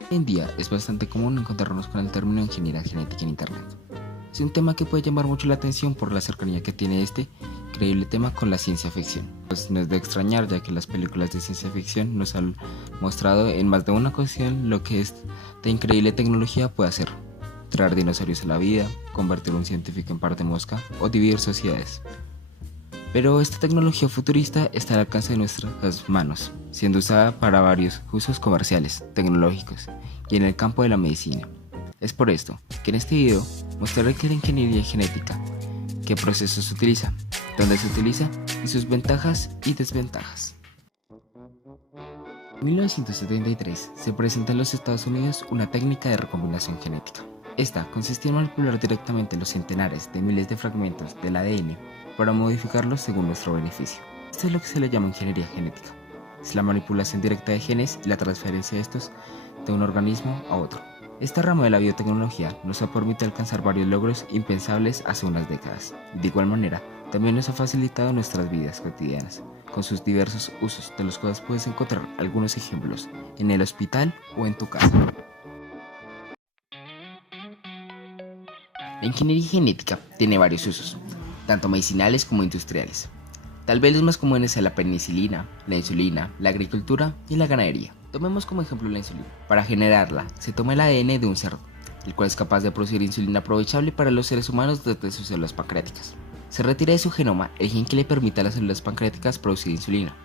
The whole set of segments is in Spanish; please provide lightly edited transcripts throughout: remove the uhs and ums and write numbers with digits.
Hoy en día es bastante común encontrarnos con el término ingeniería genética en internet. Es un tema que puede llamar mucho la atención por la cercanía que tiene este increíble tema con la ciencia ficción. Pues no es de extrañar, ya que las películas de ciencia ficción nos han mostrado en más de una ocasión lo que esta increíble tecnología puede hacer: traer dinosaurios a la vida, convertir a un científico en par de mosca o dividir sociedades. Pero esta tecnología futurista está al alcance de nuestras manos, siendo usada para varios usos comerciales, tecnológicos y en el campo de la medicina. Es por esto que en este video mostraré qué es la ingeniería genética, qué procesos se utiliza, dónde se utiliza y sus ventajas y desventajas. En 1973 se presenta en los Estados Unidos una técnica de recombinación genética. Esta consistía en manipular directamente los centenares de miles de fragmentos del ADN para modificarlos según nuestro beneficio. Esto es lo que se le llama ingeniería genética. Es la manipulación directa de genes y la transferencia de estos de un organismo a otro. Esta rama de la biotecnología nos ha permitido alcanzar varios logros impensables hace unas décadas. De igual manera, también nos ha facilitado nuestras vidas cotidianas, con sus diversos usos, de los cuales puedes encontrar algunos ejemplos en el hospital o en tu casa. La ingeniería genética tiene varios usos, tanto medicinales como industriales. Tal vez los más comunes sean la penicilina, la insulina, la agricultura y la ganadería. Tomemos como ejemplo la insulina. Para generarla, se toma el ADN de un cerdo, el cual es capaz de producir insulina aprovechable para los seres humanos desde sus células pancreáticas. Se retira de su genoma el gen que le permite a las células pancreáticas producir insulina.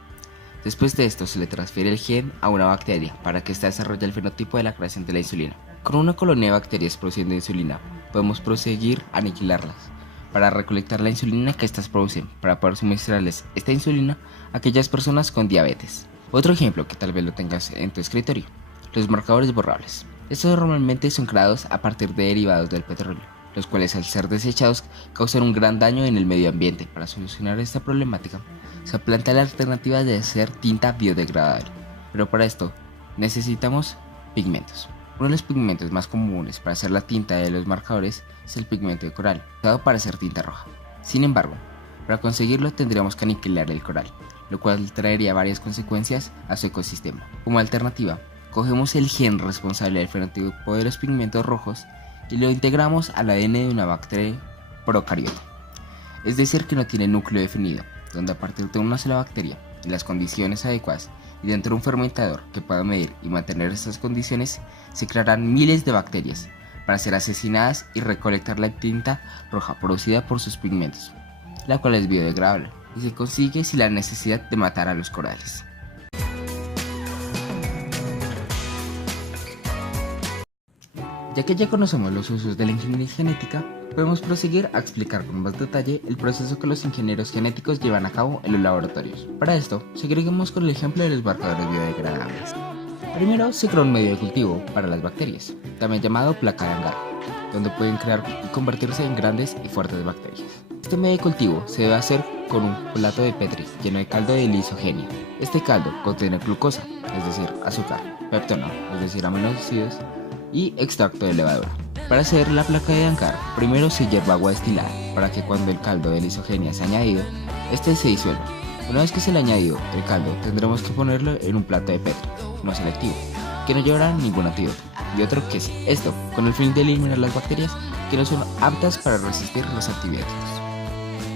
Después de esto se le transfiere el gen a una bacteria para que ésta desarrolle el fenotipo de la creación de la insulina. Con una colonia de bacterias produciendo insulina, podemos proseguir a aniquilarlas para recolectar la insulina que éstas producen, para poder suministrarles esta insulina a aquellas personas con diabetes. Otro ejemplo que tal vez lo tengas en tu escritorio: los marcadores borrables. Estos normalmente son creados a partir de derivados del petróleo, los cuales al ser desechados causan un gran daño en el medio ambiente. Para solucionar esta problemática, se plantea la alternativa de hacer tinta biodegradable, pero para esto necesitamos pigmentos. Uno de los pigmentos más comunes para hacer la tinta de los marcadores es el pigmento de coral, usado para hacer tinta roja. Sin embargo, para conseguirlo tendríamos que aniquilar el coral, lo cual traería varias consecuencias a su ecosistema. Como alternativa, cogemos el gen responsable del fenotipo de los pigmentos rojos y lo integramos al ADN de una bacteria procariota, es decir, que no tiene núcleo definido, donde a partir de una sola bacteria, en las condiciones adecuadas y dentro de un fermentador que pueda medir y mantener estas condiciones, se crearán miles de bacterias para ser asesinadas y recolectar la tinta roja producida por sus pigmentos, la cual es biodegradable y se consigue sin la necesidad de matar a los corales. Ya que ya conocemos los usos de la ingeniería genética, podemos proseguir a explicar con más detalle el proceso que los ingenieros genéticos llevan a cabo en los laboratorios. Para esto, seguiremos con el ejemplo de los marcadores biodegradables. Primero se crea un medio de cultivo para las bacterias, también llamado placa de Hangar, donde pueden crear y convertirse en grandes y fuertes bacterias. Este medio de cultivo se debe hacer con un plato de Petri lleno de caldo de lisogenia. Este caldo contiene glucosa, es decir, azúcar, peptono, es decir, aminoácidos, y extracto de levadura. Para hacer la placa de Hangar, primero se hierve agua destilada para que cuando el caldo de lisogenia sea añadido, este se disuelva. Una vez que se le ha añadido el caldo, tendremos que ponerlo en un plato de Petri no selectivo, que no llevará ningún antídoto, y otro que es esto, con el fin de eliminar las bacterias que no son aptas para resistir los antibióticos.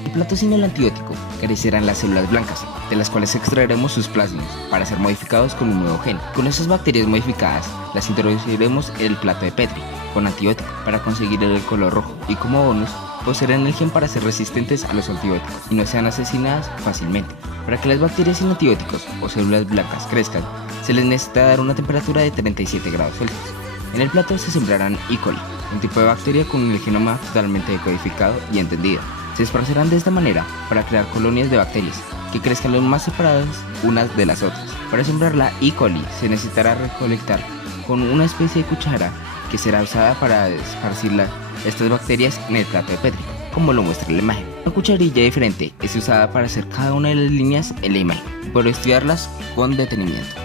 El plato sin el antibiótico carecerán las células blancas, de las cuales extraeremos sus plasmidos para ser modificados con un nuevo gen. Con esas bacterias modificadas, las introduciremos en el plato de Petri con antibiótico para conseguir el color rojo, y como bonus poseerán el gen para ser resistentes a los antibióticos y no sean asesinadas fácilmente. Para que las bacterias sin antibióticos o células blancas crezcan, se les necesita dar una temperatura de 37 grados Celsius. En el plato se sembrarán E. coli, un tipo de bacteria con el genoma totalmente decodificado y entendido. Se esparcerán de esta manera para crear colonias de bacterias que crezcan lo más separadas unas de las otras. Para sembrar la E. coli se necesitará recolectar con una especie de cuchara que será usada para esparcir estas bacterias en el plato de Petri, como lo muestra la imagen. Una cucharilla diferente es usada para hacer cada una de las líneas en la imagen, por estudiarlas con detenimiento.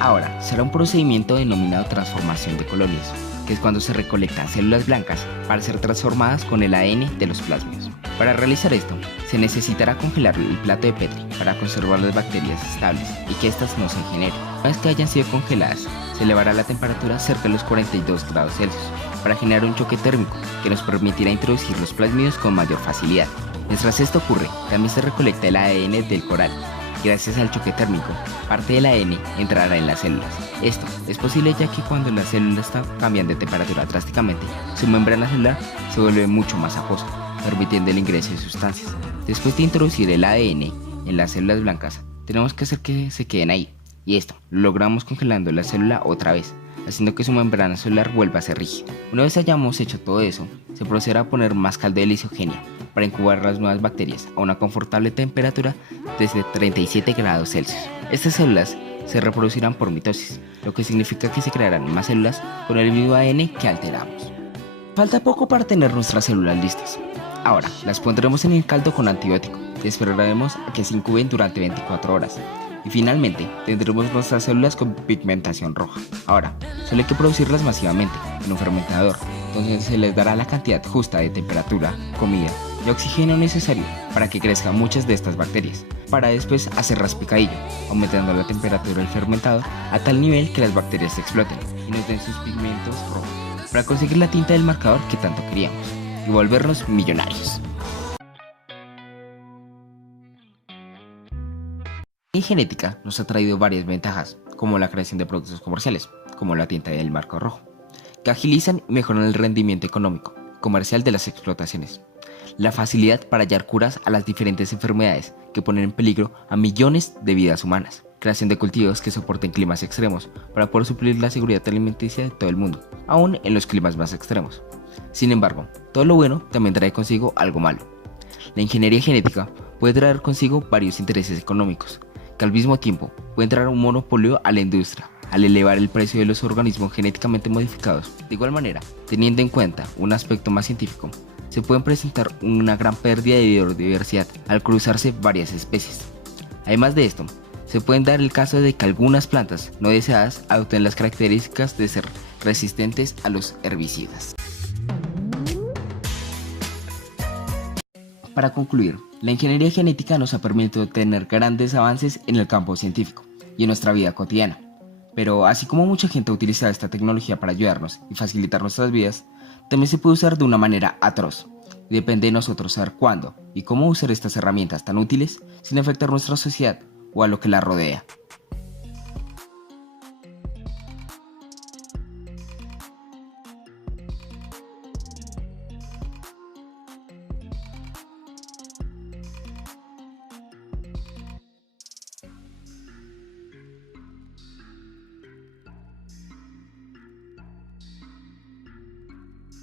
Ahora, será un procedimiento denominado transformación de colonias, que es cuando se recolectan células blancas para ser transformadas con el ADN de los plasmidos. Para realizar esto, se necesitará congelar el plato de Petri para conservar las bacterias estables y que éstas no se generen. Una vez que hayan sido congeladas, se se elevará la temperatura cerca de los 42 grados Celsius para generar un choque térmico que nos permitirá introducir los plásmidos con mayor facilidad. Mientras esto ocurre, también se recolecta el ADN del coral. Gracias al choque térmico, parte del ADN entrará en las células. Esto es posible ya que cuando las células cambian de temperatura drásticamente, su membrana celular se vuelve mucho más acuosa, permitiendo el ingreso de sustancias. Después de introducir el ADN en las células blancas, tenemos que hacer que se queden ahí, y esto lo logramos congelando la célula otra vez, haciendo que su membrana celular vuelva a ser rígida. Una vez hayamos hecho todo eso, se procederá a poner más caldo de lisogenia para incubar las nuevas bacterias a una confortable temperatura desde 37 grados Celsius. Estas células se reproducirán por mitosis, lo que significa que se crearán más células con el mismo ADN que alteramos. Falta poco para tener nuestras células listas. Ahora, las pondremos en el caldo con antibiótico y esperaremos a que se incuben durante 24 horas. Y finalmente, tendremos nuestras células con pigmentación roja. Ahora, solo hay que producirlas masivamente en un fermentador, donde se les dará la cantidad justa de temperatura, comida y oxígeno necesario para que crezcan muchas de estas bacterias, para después hacerlas picadillo, aumentando la temperatura del fermentador a tal nivel que las bacterias exploten y nos den sus pigmentos rojos, para conseguir la tinta del marcador que tanto queríamos y volvernos millonarios. La genética nos ha traído varias ventajas, como la creación de productos comerciales, como la tinta del marco rojo, que agilizan y mejoran el rendimiento económico, comercial de las explotaciones. La facilidad para hallar curas a las diferentes enfermedades que ponen en peligro a millones de vidas humanas. Creación de cultivos que soporten climas extremos para poder suplir la seguridad alimenticia de todo el mundo, aún en los climas más extremos. Sin embargo, todo lo bueno también trae consigo algo malo. La ingeniería genética puede traer consigo varios intereses económicos, que al mismo tiempo puede traer un monopolio a la industria, al elevar el precio de los organismos genéticamente modificados. De igual manera, teniendo en cuenta un aspecto más científico, se pueden presentar una gran pérdida de biodiversidad al cruzarse varias especies. Además de esto, se puede dar el caso de que algunas plantas no deseadas adopten las características de ser resistentes a los herbicidas. Para concluir, la ingeniería genética nos ha permitido tener grandes avances en el campo científico y en nuestra vida cotidiana. Pero así como mucha gente ha utilizado esta tecnología para ayudarnos y facilitar nuestras vidas, también se puede usar de una manera atroz. Y depende de nosotros saber cuándo y cómo usar estas herramientas tan útiles sin afectar nuestra sociedad o a lo que la rodea.